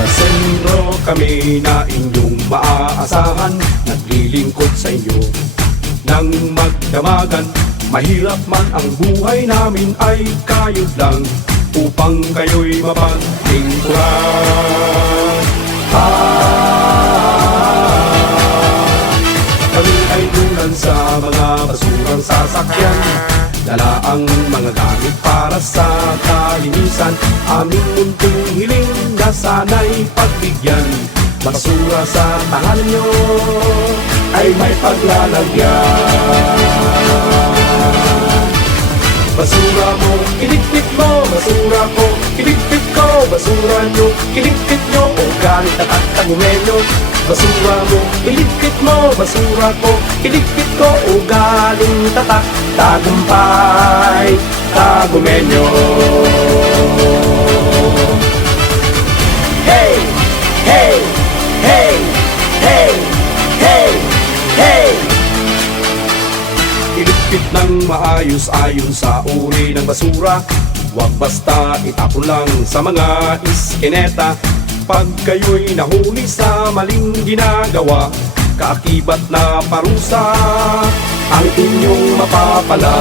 Sa sentro kami na inyong maaasahan, naglilingkod sa inyo nang magdamagan. Mahirap man ang buhay namin ay kayod lang upang kayo'y mapaglingkuran. Kami ay dulan sa mga basurang sasakyan, dala ang mga gamit para sa kalinisan. Aming munting hiling na sana'y pagbigyan, basura sa tangan nyo ay may paglalagyan. Basura mo, iligpit mo, basura ko, iligpit ko, basura nyo, iligpit nyo, o galit at tagumenyo. Basura mo, iligpit mo, basura ko, iligpit ko, o galing tatak, tagumpay, tagumenyo. Hey! Hey! Hey! Hey! Hey! Hey! Iligpit ng maayos ayon sa uri ng basura, huwag basta itapon lang sa mga iskineta. Pag kayo'y nahuli sa maling ginagawa, kaakibat na parusa ang inyong mapapala.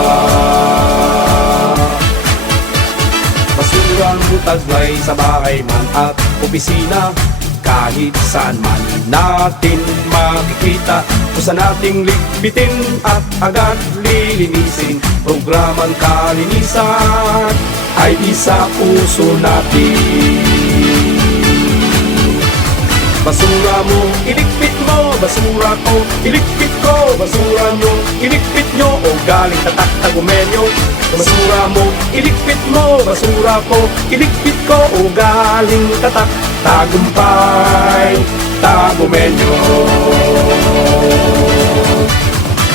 Basurang taglay sa bahay man at opisina, kahit saan man natin makikita. Kusa nating ligpitin at agad lilinisin, programang kalinisan ay isa puso natin. Basura mo, iligpit mo, basura ko, iligpit ko, basura nyo, iligpit nyo, o galing tatak tagumenyo. Basura mo, iligpit mo, basura ko, iligpit ko, o galing tatak tagumpay, tagumenyo.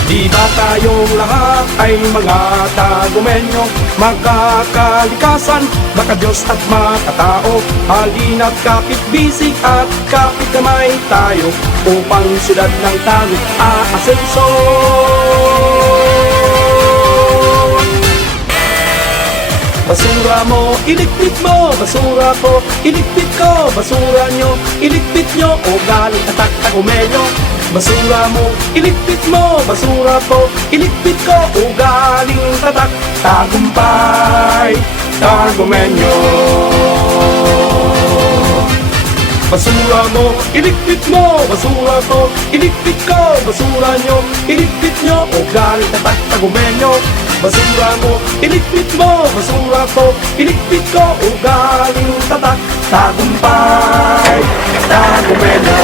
Di ba tayong lahat ay mga tagumenyo, magkakalikasan, makadiyos at makatao. Halina't kapit-bisig at kapit-kamay tayo, upang siyudad ng tago aasenso. Basura mo, iligpit mo, basura ko, iligpit ko, basura nyo, iligpit nyo, o galing tatak tagumenyo. Basura mo, iligpit mo, basura ko, iligpit ko, o galing tatak tagumpay, tagumenyo. Basura mo, iligpit mo, basura ko, iligpit ko, basura nyo, iligpit nyo, o galing tatak tagumenyo. Basura mo, iligpit mo, basura ko, iligpit ko, o galing tatak tagumpay, tagumenyo.